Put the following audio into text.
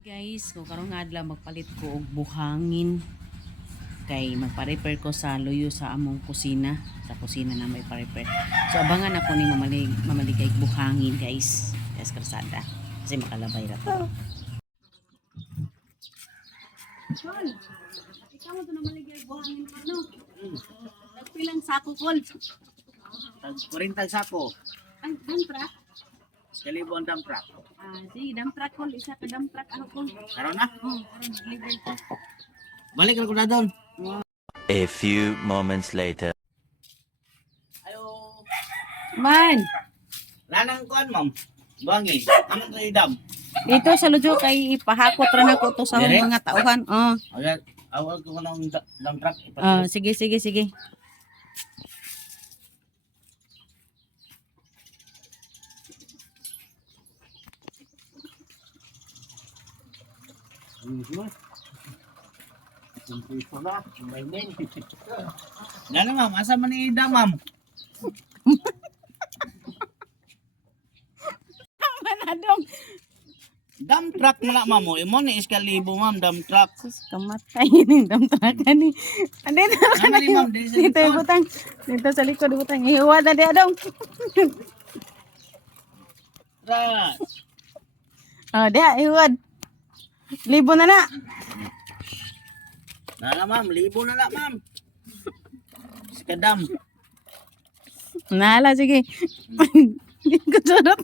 Guys, kung karong adlaw magpalit ko og buhangin kay magpa-repair ko sa luyo sa among kusina. Sa kusina na may pa-repair. So abangan ako ni mamaligay buhangin, guys. Guys, karsada. Kasi makalabay ra to. Kol, ikaw mo to na maligay buhangin ano? Nagpilang sako, Kol. 40 sako. Ang tantra. 1,000 ang dump truck. Sige, dump truck, Kol. Isa ka dump truck ako, Kol. Karon na. Karon deliver ko. Balik ko na doon. A few moments later. Ayo. Man, Lanang kuan, ma'am. Bangin. Ano to idam? dito sa Lujo kay ipahakot ra nako to sa Dire? mga tauhan. Agad awag ko ng dump truck. Sige, sige, sige. Gano, ma'am? Asa man ni idam, ma'am? Manadong. Dump truck mo na, ma'am. Imo ni 1,000, ma'am. Dump truck. Sus, kamatay ni damtakan ni. Andito ka Ano na ni, ma'am? Dili sa Dito likod. butang. Dito sa likod butang. Ihuwad na di adong. Ras. Dia ihuwad. Libo na na. Nala, ma'am. 1,000 na, ma'am. Skadam. Nala, sige. Hindi ko sunod.